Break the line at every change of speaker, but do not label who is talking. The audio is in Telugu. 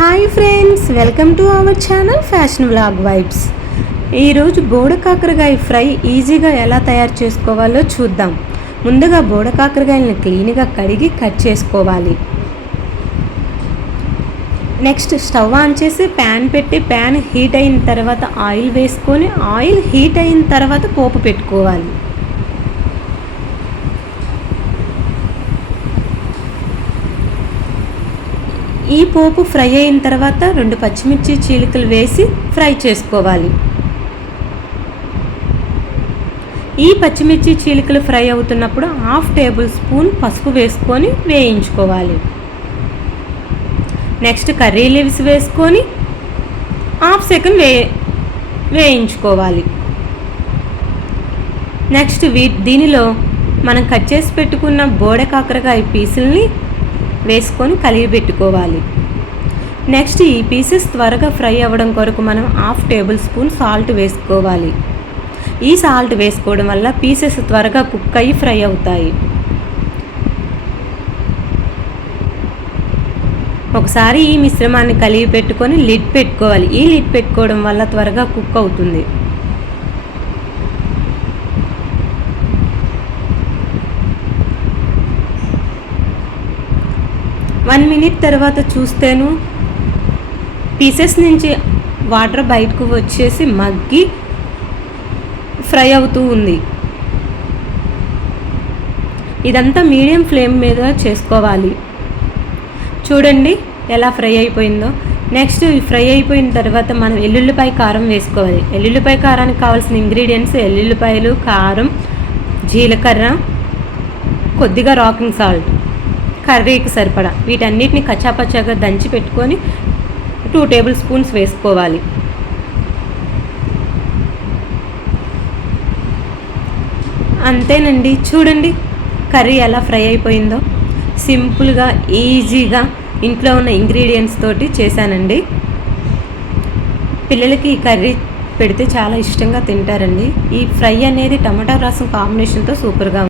Hi friends welcome to our channel fashion vlog vibes. ఈరోజు బోడ కాకరకాయ ఫ్రై ఈజీగా ఎలా తయారు చేసుకోవాలో చూద్దాం. ముందుగా బోడ కాకరకాయలను క్లీన్గా కడిగి కట్ చేసుకోవాలి. నెక్స్ట్ స్టవ్ ఆన్ చేసి ప్యాన్ పెట్టి ప్యాన్ హీట్ అయిన తర్వాత ఆయిల్ వేసుకొని ఆయిల్ హీట్ అయిన తర్వాత పోపు పెట్టుకోవాలి. ఈ పోపు ఫ్రై అయిన తర్వాత రెండు పచ్చిమిర్చి చీలికలు వేసి ఫ్రై చేసుకోవాలి. ఈ పచ్చిమిర్చి చీలికలు ఫ్రై అవుతున్నప్పుడు హాఫ్ టేబుల్ స్పూన్ పసుపు వేసుకొని వేయించుకోవాలి. నెక్స్ట్ కర్రీ లీవ్స్ వేసుకొని హాఫ్ సెకండ్ వే వేయించుకోవాలి. నెక్స్ట్ వీ దీనిలో మనం కట్ చేసి పెట్టుకున్న బోడె కాకరకాయ పీసుల్ని వేసుకొని కలిగి పెట్టుకోవాలి. నెక్స్ట్ ఈ పీసెస్ త్వరగా ఫ్రై అవ్వడం కొరకు మనం హాఫ్ టేబుల్ స్పూన్ సాల్ట్ వేసుకోవాలి. ఈ సాల్ట్ వేసుకోవడం వల్ల పీసెస్ త్వరగా కుక్ అయ్యి ఫ్రై అవుతాయి. ఒకసారి ఈ మిశ్రమాన్ని కలిగి పెట్టుకొని లిడ్ పెట్టుకోవాలి. ఈ లిడ్ పెట్టుకోవడం వల్ల త్వరగా కుక్ అవుతుంది. వన్ మినిట్ తర్వాత చూస్తేను. పీసెస్ నుంచి వాటర్ బయటకు వచ్చేసి మగ్గి ఫ్రై అవుతూ ఉంది. ఇదంతా మీడియం ఫ్లేమ్ మీద చేసుకోవాలి. చూడండి ఎలా ఫ్రై అయిపోయిందో. నెక్స్ట్ ఫ్రై అయిపోయిన తర్వాత మనం ఎల్లుల్లిపాయ కారం వేసుకోవాలి. ఎల్లుల్లిపాయ కారానికి కావాల్సిన ఇంగ్రీడియంట్స్ ఎల్లుల్లిపాయలు కారం జీలకర్ర కొద్దిగా రాకింగ్ సాల్ట్. కర్రీకి సరిపడా. వీటన్నిటిని కచ్చాపచ్చాగా దంచి పెట్టుకొని టూ టేబుల్ స్పూన్స్ వేసుకోవాలి. అంతేనండి. చూడండి కర్రీ ఎలా ఫ్రై అయిపోయిందో. సింపుల్గా ఈజీగా ఇంట్లో ఉన్న ఇంగ్రీడియంట్స్ తోటి చేశానండి. పిల్లలకి ఈ కర్రీ పెడితే చాలా ఇష్టంగా తింటారండి. ఈ ఫ్రై అనేది టమాటా రసం కాంబినేషన్తో సూపర్గా